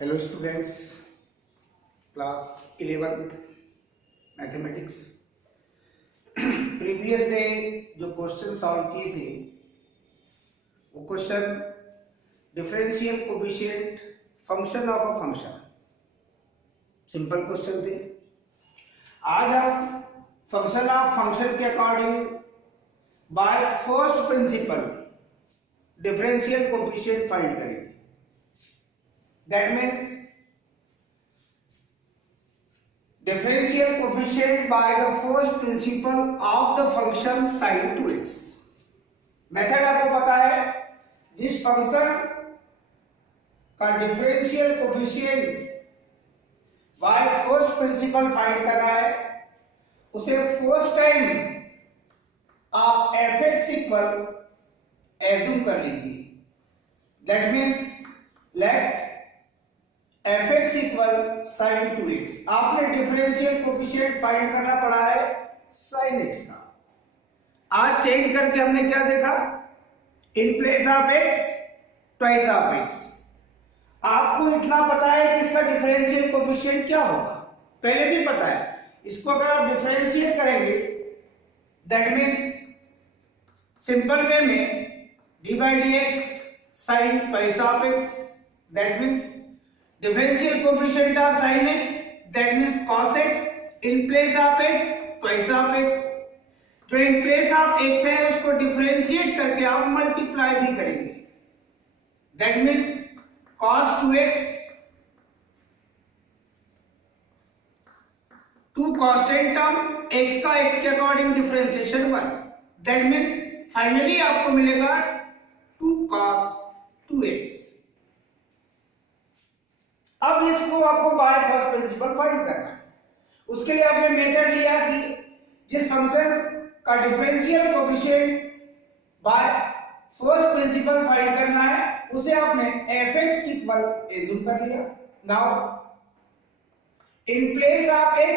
Hello students, class 11th mathematics. Previous day जो question solve किए थे वो question differential coefficient function of a function, simple question थे। आज हम फंक्शन ऑफ फंक्शन के according bye first principal differential coefficient find करेंगे। That means differential coefficient by the first principle of the function sin 2x। Method आपको पता है, जिस function का differential coefficient by first principle find करना है उसे फर्स्ट टाइम आप fx इक्वल एज्यूम कर लीजिए। That means let fx equal sin 2x। आपने डिफरेंशियल कोएफिशिएंट फाइंड करना पड़ा है sin x का। आज चेंज करके हमने क्या देखा, इन place of x twice of x। आपको इतना पता है कि इसका डिफरेंशियल कोएफिशिएंट क्या होगा, पहले से पता है। इसको अगर आप डिफरेंशिएट करेंगे दैट मीन्स सिंपल वे में d by dx sin twice of x, that means differential coefficient of sin x, that means cos x in place of x twice of x। जो in place of x है उसको differentiate करके आप multiply भी करेंगे, that means cos 2x two constant term x का x के according differentiation 1, that means finally आपको मिलेगा 2 cos 2x। अब इसको आपको बाय फर्स्ट प्रिंसिपल फाइंड करना है। उसके लिए आपने मेथड लिया कि जिस फंक्शन का differential coefficient by first principle find करना है उसे आपने fx इक्वल एज्यूम कर लिया। Now in place of x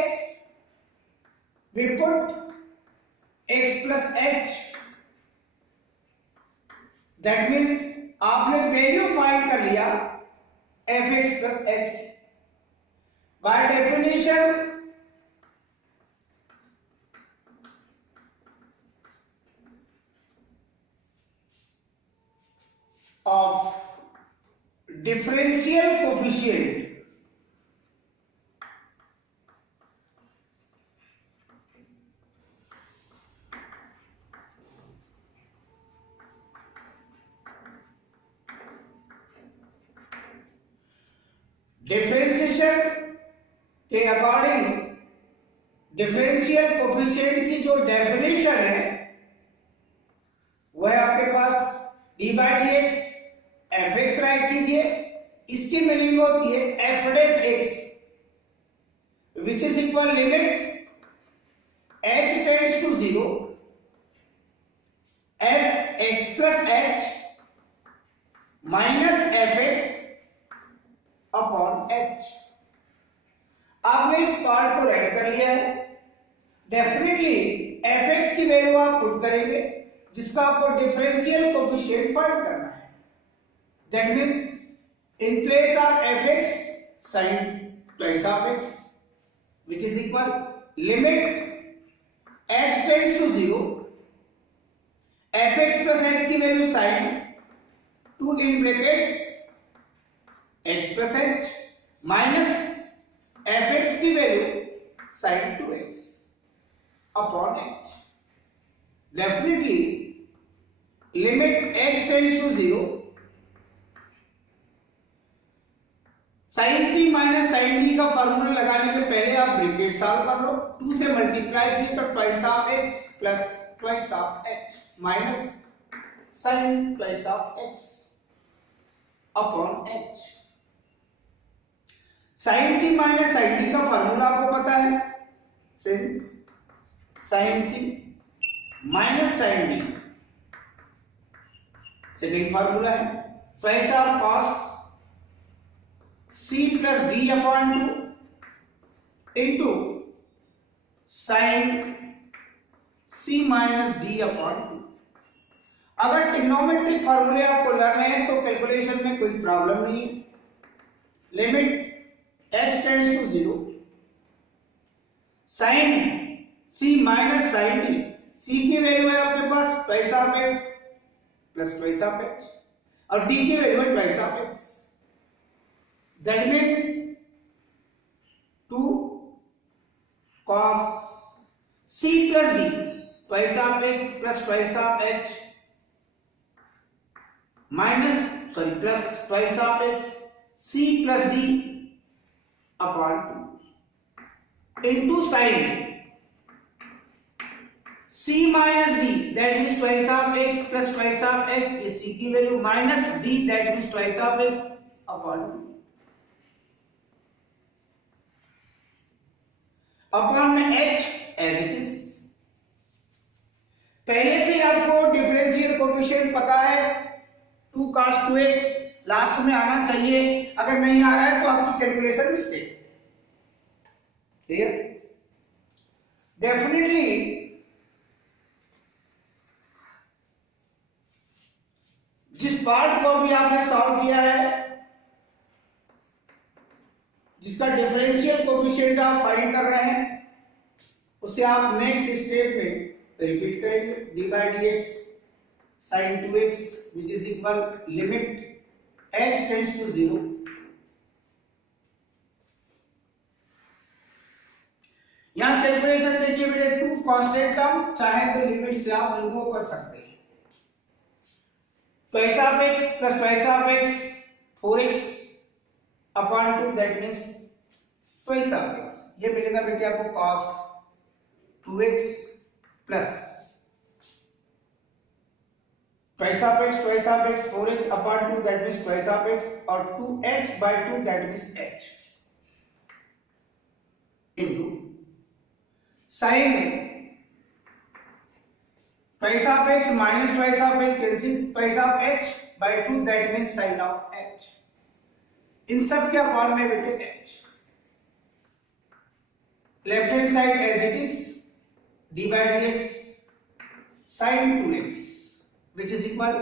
we put x plus h, that means आपने वैल्यू फाइंड कर लिया fx plus h। by definition of differential coefficient differentiation के अकॉर्डिंग डिफरेंशियल कोएफिशिएंट की जो डेफिनेशन है वह आपके पास d by dx fx write कीजिए। इसकी मीनिंग होती है f dash x which is equal limit h tends to 0 f x plus h minus fx upon h। आपने इस पार्ट को राइट कर लिया है। डेफिनेटली fx की वैल्यू आप पुट करेंगे जिसका आपको डिफरेंशियल कोएफिशिएंट फाइंड करना है। That means in place of fx sin twice of x which is equal limit h tends to 0 fx plus h की value sin 2 in brackets x plus h minus fx की value sin 2x upon h। Definitely limit h tends to 0 sin c minus sin d का formula लगाने के पहले आप bracket solve कर लो। 2 से multiply किए तो twice of x plus twice of h minus sin twice of x upon h। sin c minus sin d का फॉर्मूला आपको पता है, since sin c minus sin d second formula है twice of cos c plus d upon 2 into sin c minus d upon 2। अगर trigonometric फॉर्मूले आपको learn है तो कैलकुलेशन में कोई प्रॉब्लम नहीं है। Limit h tends to 0, sine c minus sine d, c की वैल्यू है आपके पास twice of x plus twice of h और d की वैल्यू है twice of x, that means 2 cos c plus d twice of x plus twice of h minus plus twice of x c plus d upon 2 into sine c minus d that means twice of x plus twice of h is c की value minus d that means twice of x upon 2 upon में h as it is. पहले से आपको differential coefficient पता है 2 cos 2x last में आना चाहिए, अगर नहीं आ रहा है तो आपकी कैलकुलेशन मिस्टेक। क्लियर? डेफिनेटली जिस पार्ट को भी आपने सॉल्व किया है, जिसका डिफरेंशियल कोएफिशिएंट आप फाइंड कर रहे हैं, उसे आप नेक्स्ट स्टेप में रिपीट करेंगे। D by D x sine 2x which is equal limit h tends to 0, यहां कैलकुलेशन देखिए बेटे 2 कांस्टेंट टर्म, चाहे तो लिमिट से आप रिमूव कर सकते हैं। Twice of x plus twice of x 4x upon 2 that means twice of x, ये मिलेगा बेटे आपको cos 2x plus twice of x 4x upon 2 that means twice of x और 2x by 2 that means h into sine twice of x minus twice of x cancel twice of h by 2 that means sine of h, इन सब के upon में बेटे h, left hand side as it is d by dx sin 2x which is equal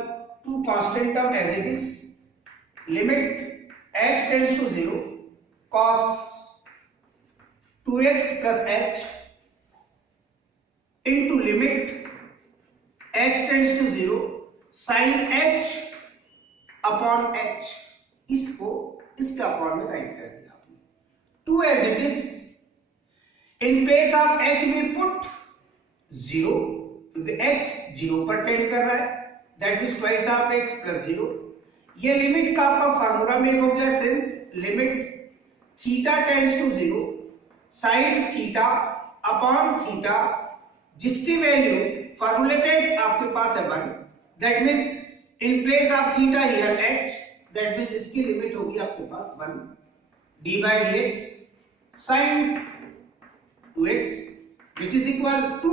to constant term as it is, limit h tends to 0 cos 2x plus h into limit h tends to 0 sin h upon h, इसको इसका upon में right कर दिया आपने। 2 as it is, in place of h we put 0 क्योंकि h 0 पर tend कर रहा है, that means twice of x plus 0। ये लिमिट का आपका फार्मूला में हो गया, since limit theta tends to 0 sine theta upon theta, जिसकी वैल्यू फॉर्मूलेटेड आपके पास है 1, that means in place of theta here h, that means इसकी लिमिट होगी आपके पास 1 d by dx sin 2x which is equal to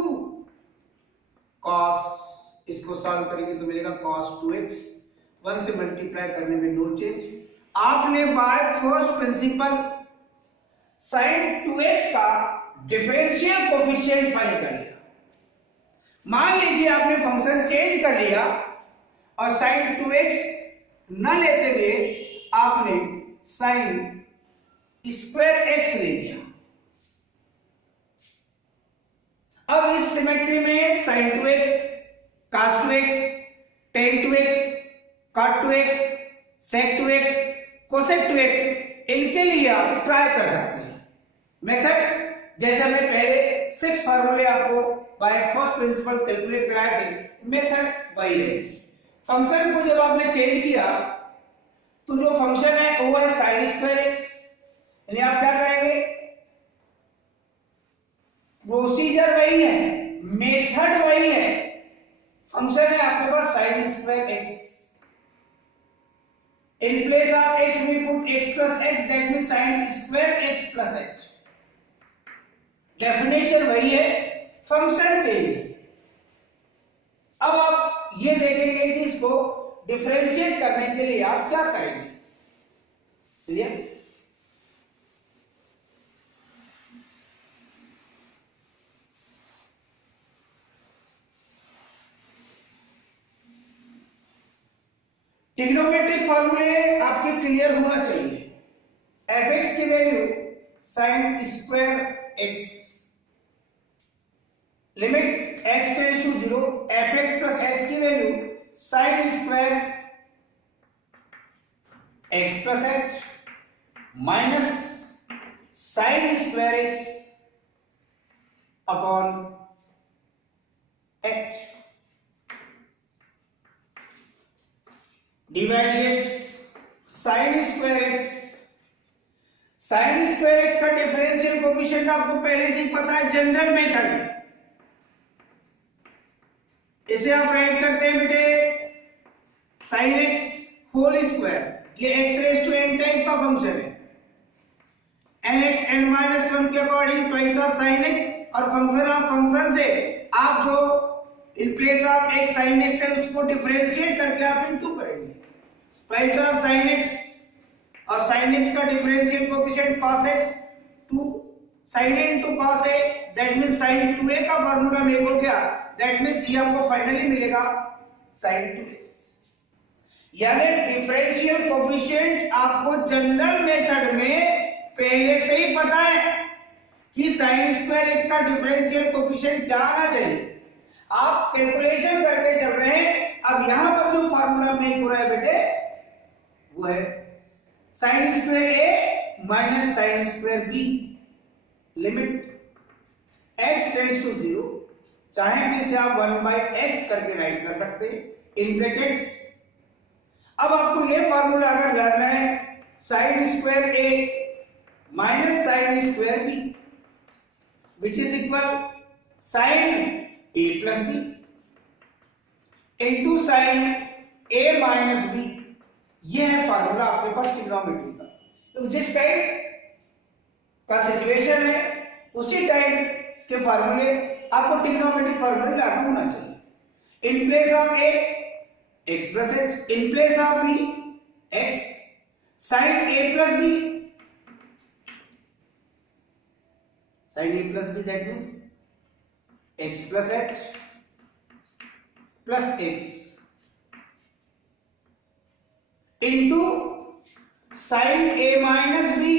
cos, इसको सॉल्व करेंगे तो मिलेगा cos 2x, 1 से मल्टीप्लाई करने में नो चेंज। आपने bye first principal sin 2x का डिफरेंशियल कोएफिशिएंट फाइंड कर लिया। मान लीजिए आपने फंक्शन चेंज कर लिया और sin 2x न लेते हुए आपने sin स्क्वायर x ले लिया। अब इस सिमेट्री में sin 2x, cos 2x, tan 2x, cot 2x, sec 2x, cosec 2x, इनके लिए आप ट्राई कर सकते हैं मेथड, जैसे हमने पहले 6 फार्मूले आपको बाय फर्स्ट प्रिंसिपल कैलकुलेट कराए थे, मेथड वही है। फंक्शन को जब आपने चेंज किया तो जो फंक्शन है वो है sin स्क्वायर x, यानी आप क्या करेंगे, प्रोसीजर वही है, मेथड वही है। फंक्शन है आपके पास sin square x, in place of x we put x plus h, that means sin square x plus h। Definition वही है, फंक्शन चेंज है। अब आप ये देखेंगे कि इसको डिफरेंशिएट करने के लिए आप क्या करेंगे। क्लियर? ट्रिग्नोमेट्रिक फॉर्मूले आपके क्लियर होना चाहिए। एफ एक्स की value sine square X, limit x tends to 0, F X plus H की value sine square X plus H minus sine square X upon H D by D x sine square X. Sine square X का differential coefficient आपको पहले से ही पता है general method में। इसे आप राइट करते हैं बेटे साइन एक्स होल स्क्वायर, ये X raise to N type का फंक्शन है, N X N minus one के according twice of sine x, और फंक्शन से आप जो इन प्लेस ऑफ एक साइन एक्स है उसको डिफरेंशिएट करके आप इनटू करेंगे, ट्वाइस ऑफ साइन एक्स, और साइन एक्स का differential coefficient cos x, 2 sin a into cos a, that means sin 2a का फार्मूला मेक हो गया, दैट मींस ये आपको फाइनली मिलेगा sin 2x। यानी डिफरेंशियल कोएफिशिएंट आपको जनरल मेथड में पहले से ही पता है कि sin स्क्वायर x का डिफरेंशियल कोएफिशिएंट क्या आना चाहिए, आप कैलकुलेशन करके चल रहे हैं। अब यहां पर जो फार्मूला मेक हो रहा है बेटे वो है sine square a minus sine square b, limit h tends to 0, चाहे तो इसे आप 1 बाई h करके राइट कर सकते हैं इन ब्रैकेट्स। अब आपको ये फार्मूला अगर लर्न है sine square a minus sine square b which is equal sine a plus b into sine a minus b, ये है फार्मूला आपके पास ट्रिग्नोमेट्री का। तो जिस टाइप का सिचुएशन है उसी टाइप के फार्मूले आपको ट्रिग्नोमेट्रिक फार्मूले लागू होना चाहिए। In place of a x plus h, in place of b x sine a plus b, sine a plus b that means x plus h plus x into sin a minus b,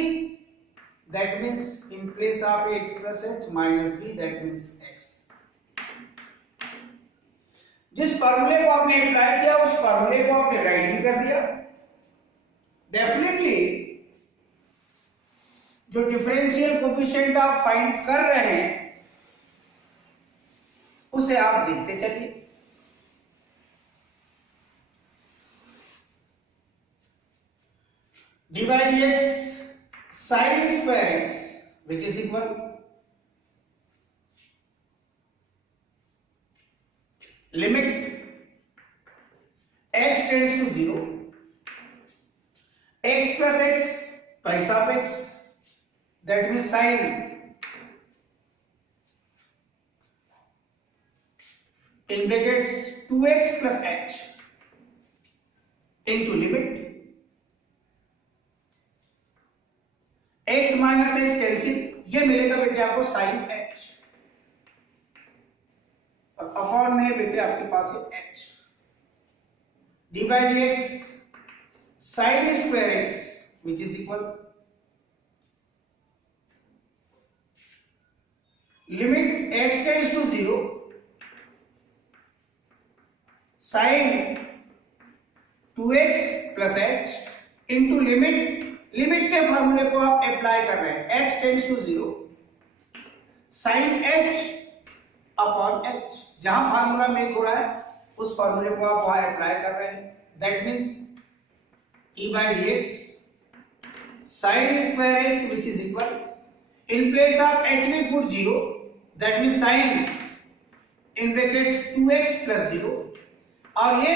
that means in place of x plus h minus b, that means x। जिस फॉर्मूले को आपने apply किया उस फॉर्मूले को आपने right भी कर दिया। डेफिनेटली जो डिफरेंशियल कोएफिशिएंट आप फाइंड कर रहे हैं उसे आप देखते चलिए। d by dx sin square x which is equal limit h tends to 0, x plus x twice of x, that means sin in brackets 2x plus h into limit x minus x cancel, ये मिलेगा बेटे आपको sign h, और upon में बेटे आपके पास है h, d by D x sine square x which is equal limit x tends to 0 sine 2x plus h into limit के फार्मूले को आप अप्लाई कर रहे हैं h tends to 0 sine h upon h, जहां फार्मूला मेक हो रहा है उस फार्मूले को आप वहां अप्लाई कर रहे हैं, that means e by D x sine square x which is equal in place of h में put 0, that means sine in brackets 2x plus 0, और ये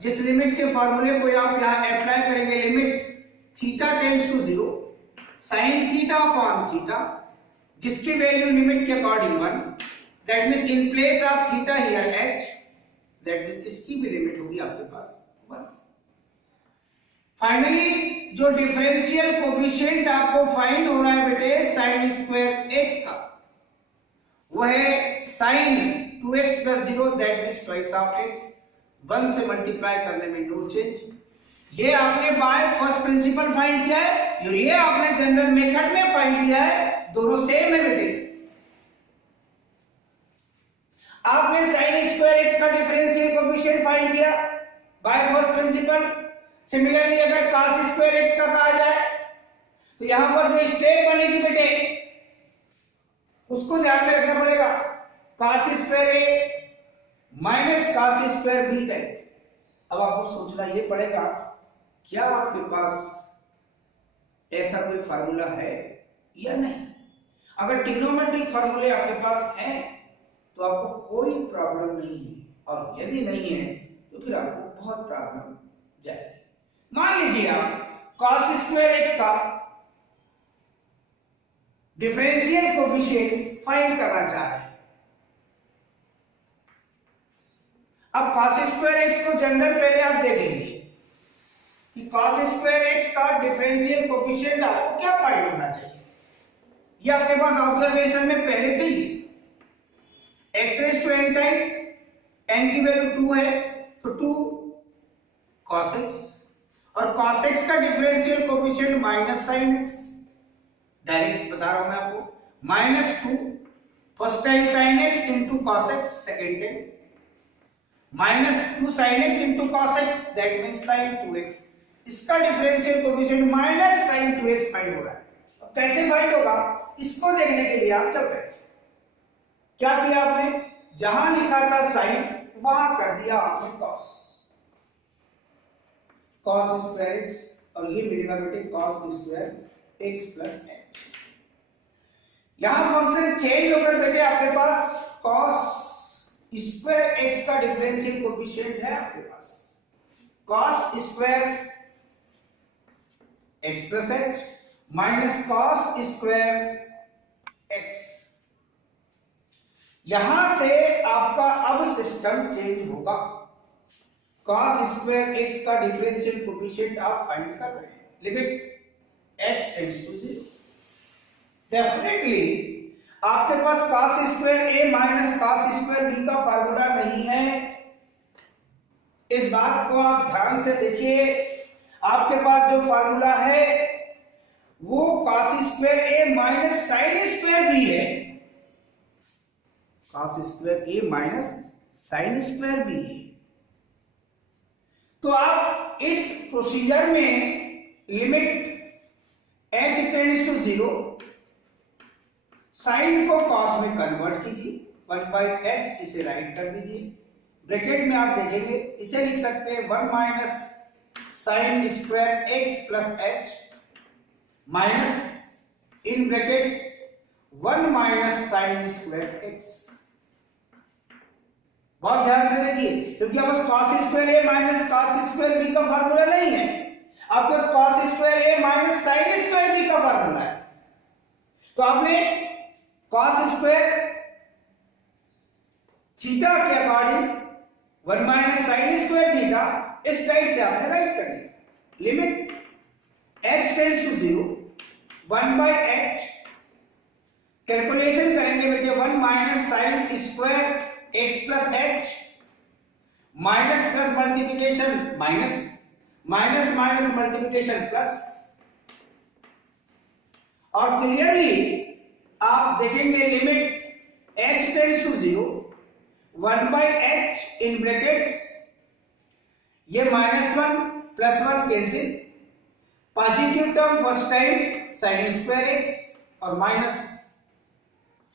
जिस लिमिट के फार्मूले को आप यहां अप्लाई करेंगे limit theta tends to 0 sine theta upon theta, जिसकी वैल्यू लिमिट के according 1, that means in place of theta here h, that means इसकी भी लिमिट होगी आपके पास 1। फाइनली जो डिफरेंशियल कोएफिशिएंट आपको फाइंड हो रहा है बेटे साइन स्क्वायर x का, वो है sine 2x plus 0, that means twice of x, 1 से मल्टीप्लाई करने में नो चेंज, ये आपने बाय फर्स्ट प्रिंसिपल फाइंड किया है और ये आपने जनरल मेथड में फाइंड किया है, दोनों सेम है बेटे। आपने sin स्क्वायर x का डिफरेंशियल कोएफिशिएंट फाइंड किया बाय फर्स्ट प्रिंसिपल। सिमिलरली अगर cos स्क्वायर x का कहा जाए तो यहां पर जो स्टेप बनेगी बेटे उसको ध्यान में रखना पड़ेगा, cos square a minus cos square b का। अब आपको सोचना ये पड़ेगा क्या आपके पास ऐसा कोई फार्मूला है या नहीं। अगर ट्रिग्नोमेट्रिक फार्मूले आपके पास हैं तो आपको कोई प्रॉब्लम नहीं है, और यदि नहीं है तो फिर आपको बहुत प्रॉब्लम जाएगी। मान लीजिए आप cos स्क्वायर x का डिफरेंशियल कोएफिशिएंट फाइंड करना चाह रहे हैं। अब cos स्क्वायर x को जनरल पहले आप देख लीजिए कि cos स्क्वायर x का डिफरेंशियल कोएफिशिएंट आपको क्या फाइंड होना चाहिए। ये आपके पास ऑब्जर्वेशन में पहले चाहिए। x raise to n time n की वैल्यू 2 है तो 2 cos x, और cos x का differential coefficient minus sin x। Direct बता रहा हूं मैं आपको, -2 first time sin x into cos x, second time -2 sin x into cos x, that means sin 2x। इसका differential coefficient -sin 2x find हो रहा है। अब कैसे फाइंड होगा इसको देखने के लिए आप चल रहे हैं। क्या किया आपने, जहां लिखा था sin वहां कर दिया आपने cos स्क्वायर x, और ये मिलेगा बेटे cos square x plus h। यहां फंक्शन चेंज होकर बेटे आपके पास cos स्क्वायर x का डिफरेंशियल कोएफिशिएंट है आपके पास cos square x plus h minus cos square x। यहां से आपका अब सिस्टम चेंज होगा। cos स्क्वायर x का डिफरेंशियल कोएफिशिएंट आप फाइंड कर रहे हैं, limit h tends to 0। Definitely आपके पास cos square a minus cos square b का फार्मूला नहीं है। इस बात को आप ध्यान से देखिए, आपके पास जो फार्मूला है वो cos square a minus sin square b है, cos square a minus sin square b है। तो आप इस प्रोसीजर में limit h tends to 0, sine को cos में कन्वर्ट कीजिए, 1/h इसे राइट कर दीजिए। ब्रैकेट में आप देखेंगे इसे लिख सकते हैं 1 minus sine square x plus h minus in brackets 1 minus sine square x। बहुत ध्यान से देखिए, क्योंकि आपके पास cos square a minus cos square b का फार्मूला नहीं है, आपके पास cos square a minus sin square b का फार्मूला है। तो आपने cos स्क्वायर थीटा के according 1 minus sine square theta इस टाइप से आपने राइट कर दिया। Limit h tends to 0, 1/h calculation करेंगे बेटे 1 minus sine square x plus h, minus plus multiplication minus, minus minus multiplication plus, और क्लियरली आप देखेंगे limit h tends to 0, 1/h in brackets, ये -1 plus 1 cancel, positive term first time sin square x और minus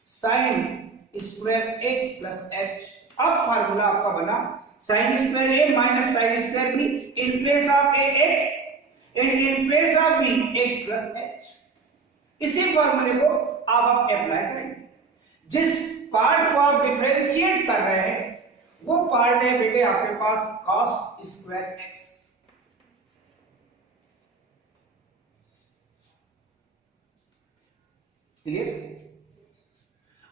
sin square x plus h। अब formula आपका बना sin square a minus sin square b in place of a x and in place of b x plus h। इसी फार्मूले को आप apply करेंगे। जिस पार्ट को आप डिफरेंशिएट कर रहे हैं वो पार्ट है बेटे आपके पास cos स्क्वायर x। क्लियर?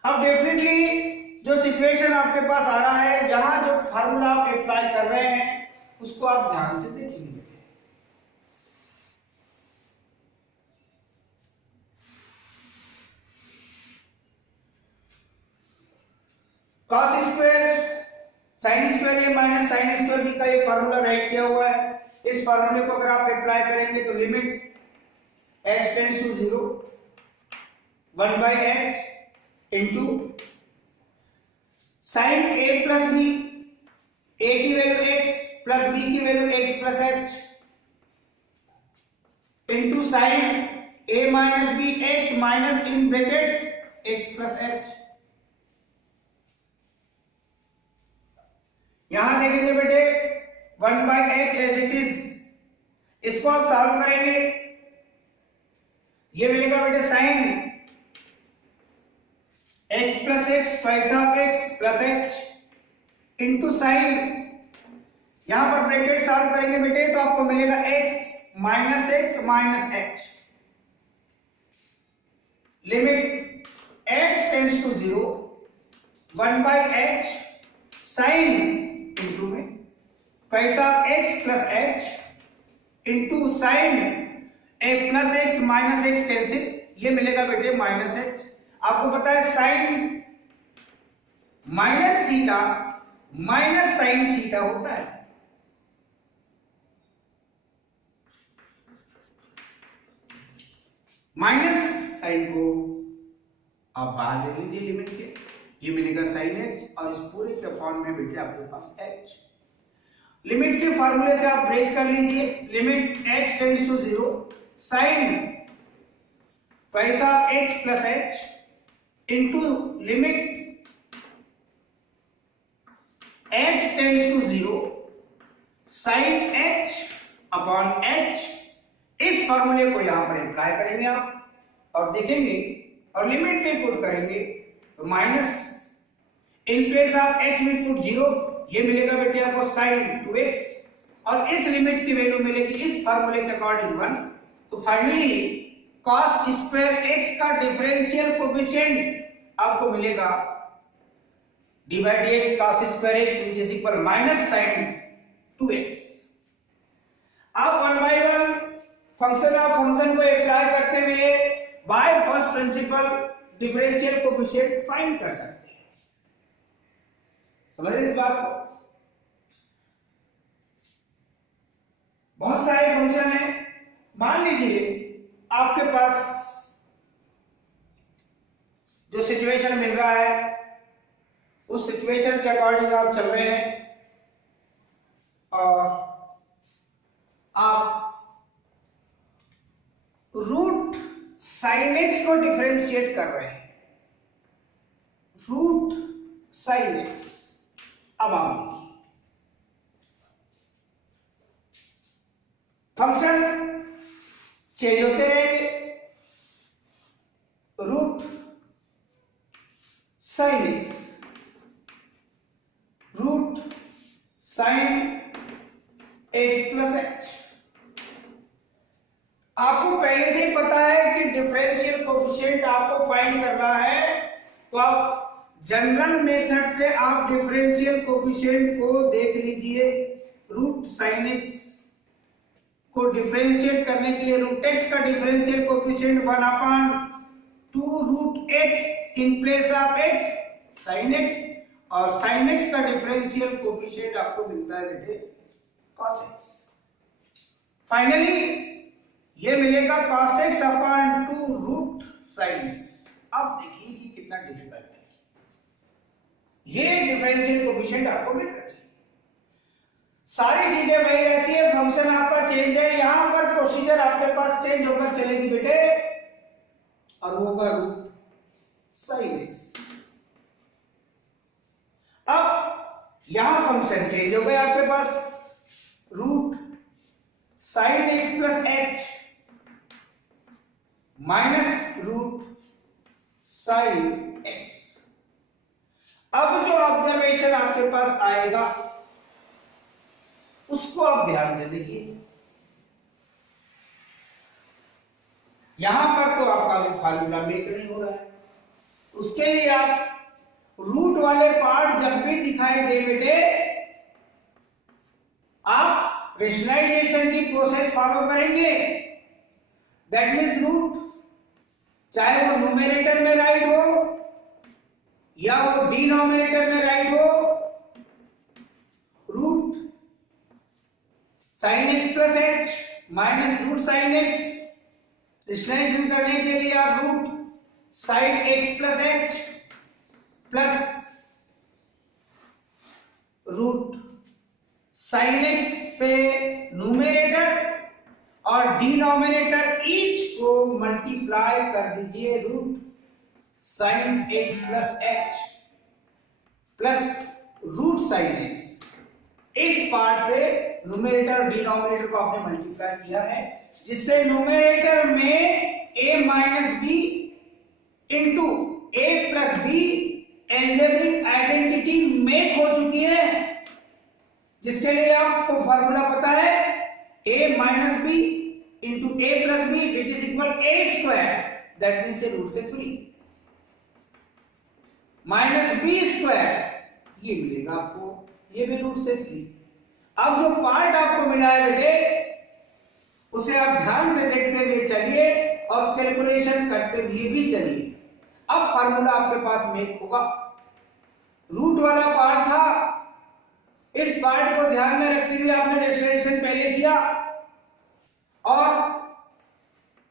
अब डेफिनेटली जो सिचुएशन आपके पास आ रहा है, जहां जो फार्मूला आप अप्लाई कर रहे हैं उसको आप ध्यान से देखिए। cos square sin square a minus sin square b का ये फार्मूला राइट किया हुआ है। इस फॉर्मूले को अगर आप अप्लाई करेंगे तो limit h tends to 0 1 by h into sine a plus b, a की वैल्यू x प्लस b की value x plus h into sine a minus b x minus in brackets x plus h। यहां देखेंगे बेटे 1 by h as it is, इसको आप solve करेंगे, ये मिलेगा बेटे sine x plus x twice of x plus h into sine, यहां पर ब्रैकेट सॉल्व करेंगे बेटे तो आपको मिलेगा x minus x minus h, limit h tends to 0 1 by h sine into में twice of x plus h into sine a plus x minus x cancel, ये मिलेगा बेटे माइनस h। आपको पता है sine minus theta minus sine theta होता है, minus sign को आप बाहर ले लीजिए लिमिट के, ये मिलेगा साइन h और इस पूरे के फॉर्म में बेटे आपके पास h। लिमिट के फार्मूले से आप ब्रेक कर लीजिए, limit h tends to 0 sine twice of x plus h into limit h tends to 0 sine h upon h। इस फॉर्मूले को यहां पर अप्लाई करेंगे आप और देखेंगे और लिमिट में पुट करेंगे तो minus in place of h में पुट 0, ये मिलेगा बेटे आपको साइन 2x और इस लिमिट की वैल्यू मिलेगी इस फार्मूले के अकॉर्डिंग 1। तो फाइनली cos स्क्वायर x का डिफरेंशियल कोएफिशिएंट आपको मिलेगा d by dx cos square x which is equal minus sin 2x। आप 1 by 1 फंक्शन को अप्लाई करते हुए bye first principal differential coefficient find कर सकते हैं। समझ रहे इस बात को? बहुत सारे फंक्शन हैं, मान लीजिए आपके पास जो सिचुएशन मिल रहा है उस सिचुएशन के अकॉर्डिंग आप चल रहे हैं और आप रूट साइन एक्स को डिफरेंशिएट कर रहे हैं, रूट साइन एक्स। अब आप देखिए फंक्शन चेंज होते रहेंगे, root sine x, root sine x plus h. आपको पहले से ही पता है कि डिफरेंशियल कोएफिशिएंट आपको फाइंड करना है, तो आप जनरल मेथड से आप डिफरेंशियल कोएफिशिएंट को देख लीजिए। रूट साइन एक्स को डिफरेंशिएट करने के लिए रूट एक्स का differential coefficient 1/2 root x in place of x sine x, और साइन एक्स का डिफरेंशियल कोएफिशिएंट आपको मिलता है बेटे cos x। फाइनली ये मिलेगा cos x/2 root sine X. अब देखिए कि कितना डिफिकल्ट है, ये डिफरेंशियल कोएफिशिएंट आपको मिलना चाहिए। सारी चीजें वही रहती है, फंक्शन आपका चेंज है, यहां पर प्रोसीजर आपके पास चेंज होकर चलेगी बेटे, और वो होगा रूट साइन एक्स। अब यहां फंक्शन चेंज हो गया आपके पास, root sine x plus H minus root sine X. अब जो ऑब्जर्वेशन आपके पास आएगा उसको आप ध्यान से देखिए। यहां पर तो आपका फार्मूला मेक नहीं हो रहा है, उसके लिए आप रूट वाले पार्ट जब भी दिखाई दे बेटे, आप रेशनलाइजेशन की प्रोसेस फॉलो करेंगे। दैट मीन्स रूट चाहे वो न्यूमरेटर में राइट हो या वो डिनोमिनेटर में राइट हो, root sine x plus H minus root sine x, विश्लेषण करने के लिए आप root sine x plus h plus root sine x से न्यूमरेटर और डिनोमिनेटर ईच को मल्टीप्लाई कर दीजिए root sine x plus h plus root sine x. इस पार्ट से न्यूमरेटर और डिनोमिनेटर को आपने मल्टीप्लाई किया है, जिससे न्यूमरेटर में a minus b into a plus b algebraic identity make हो चुकी है, जिसके लिए आपको फॉर्मूला पता है a minus b into a plus b which is equal a square, that means root से फ्री, माइनस बी स्क्वायर ये मिलेगा आपको, ये भी रूट से फ्री। अब जो पार्ट आपको मिला है बेटे, उसे आप ध्यान से देखते हुए चलिए और कैलकुलेशन करते हुए भी चलिए। अब फार्मूला आपके पास मेक होगा। रूट वाला पार्ट था, इस पार्ट को ध्यान में रखते हुए आपने रेस्टोरेशन पहले किया और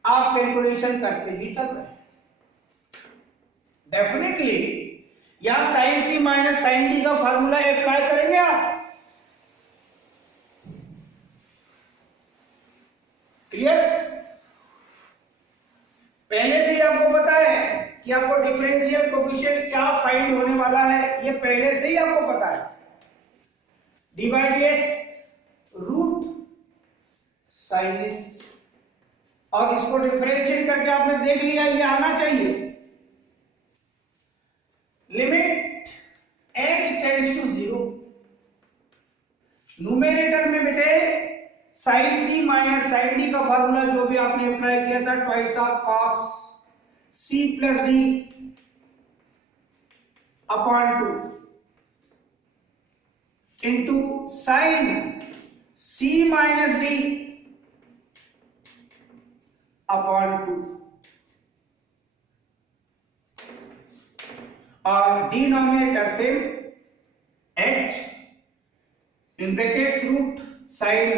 आप कैलकुलेशन करते भी चल रहे हैं। डेफिनेटली यहां sign C minus sine D का फार्मूला अप्लाई करेंगे आप। क्लियर? पहले से ही आपको पता है कि आपको डिफरेंशियल कोएफिशिएंट क्या फाइंड होने वाला है, ये पहले से ही आपको पता है। D by D x root sine x, और इसको डिफरेंशिएट करके आपने देख लिया, ये आना चाहिए। Limit h tends to 0, numerator में बेटे sine C minus sine D का फार्मूला जो भी आपने अप्लाई किया था, twice of cos C plus D upon 2 into sine C minus D upon 2, और डिनोमिनेटर से h in brackets root sine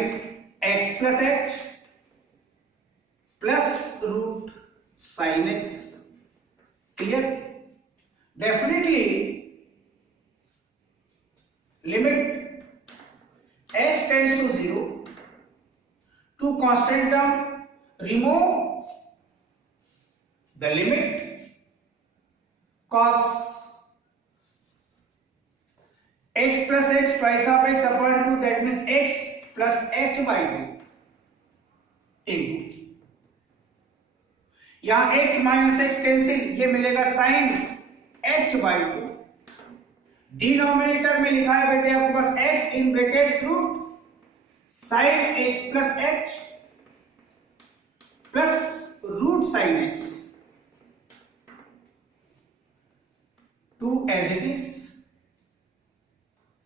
x plus h plus root sine x। Clear? Definitely limit h tends to 0 to constant term remove the limit cos x plus h twice of x upon 2, that means x plus h by 2 into, यहां x minus x cancel, ये मिलेगा sign h by 2। Denominator में लिखा है बेटे आपके पास h in brackets root sine x plus h plus root sine x, 2 as it is,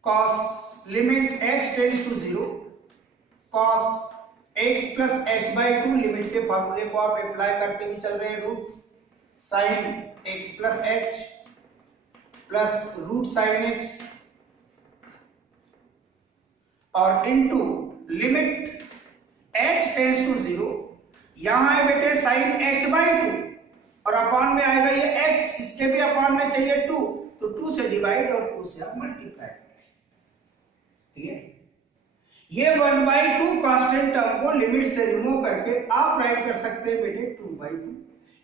cos limit h tends to 0 cos x plus h by 2, limit के फार्मूले को आप अप्लाई करते भी चल रहे हैं, root sine x plus h plus root sine x, और into limit h tends to 0, यहां है बेटे साइन h by 2 और अपॉन में आएगा ये h, इसके भी अपॉन में चाहिए 2, तो 2 से डिवाइड और 2 से आप मल्टीप्लाई करें। ठीक है? ये 1/2 कांस्टेंट टर्म को लिमिट से रिमूव करके आप राइट कर सकते हैं बेटे 2/2।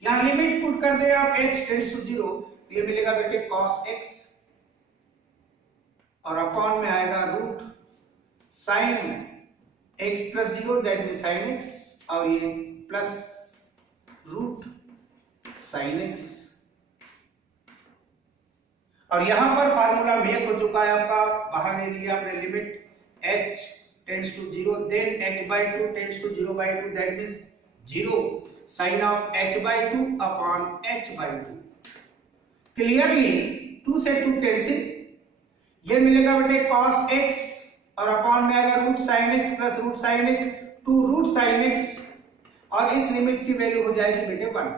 यहां लिमिट पुट कर दे आप h टेंड्स टू 0, तो ये मिलेगा बेटे cos x और अपॉन में आएगा root sine x plus 0, that means sin x, और ये प्लस रूट साइन एक्स, और यहां पर फार्मूला मेक हो चुका है आपका, बाहर ले लिया आपने limit h tends to 0, then h by 2 tends to 0/2, that means 0 sine of h by 2 upon h by 2। Clearly 2 से 2 कैंसिल, ये मिलेगा बेटे cos x और अपॉन में आएगा root sine x plus root sine x, 2 root sine x, और इस limit की वैल्यू हो जाएगी बेटे 1।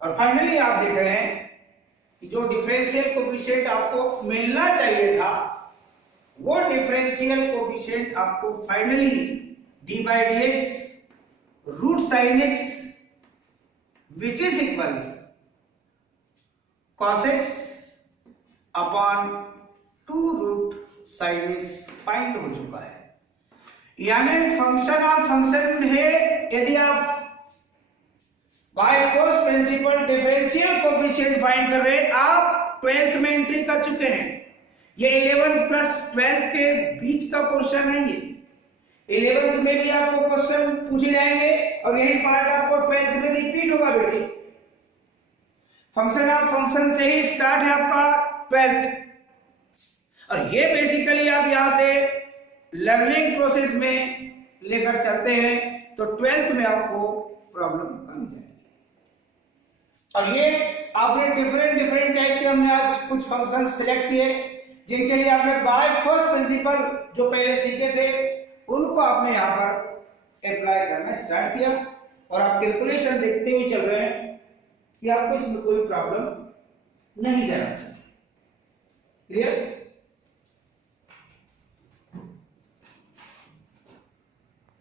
और फाइनली आप देख रहे हैं कि जो डिफरेंशियल कोएफिशिएंट आपको मिलना चाहिए था वो डिफरेंशियल कोफिशिएंट आपको finally D by D x root sine X which is equal cos X upon 2 root sine X find हो चुका है। यानी फंक्शन ऑफ फंक्शन है, यदि आप by first principle differential coefficient find कर रहे हैं, आप 12th में एंट्री कर चुके हैं। ये 11th प्लस 12th के बीच का पोर्शन है। ये 11th में भी आपको क्वेश्चन पूछे जाएंगे और यही पार्ट आपको 12th में रिपीट होगा बेटे। फंक्शन ऑफ फंक्शन से ही स्टार्ट है आपका 12th, और ये बेसिकली आप यहां से लर्निंग प्रोसेस में लेकर चलते हैं तो 12th में आपको प्रॉब्लम कम जाएगी। और ये आपने डिफरेंट टाइप के हमने आज कुछ फंक्शन सिलेक्ट किए जिनके लिए आपने बाय फर्स्ट प्रिंसिपल जो पहले सीखे थे उनको आपने यहाँ पर अप्लाई करना स्टार्ट किया, और आप कैलकुलेशन देखते हुए चल रहे हैं कि आपको इसमें कोई प्रॉब्लम नहीं जाना चाहिए। क्लियर?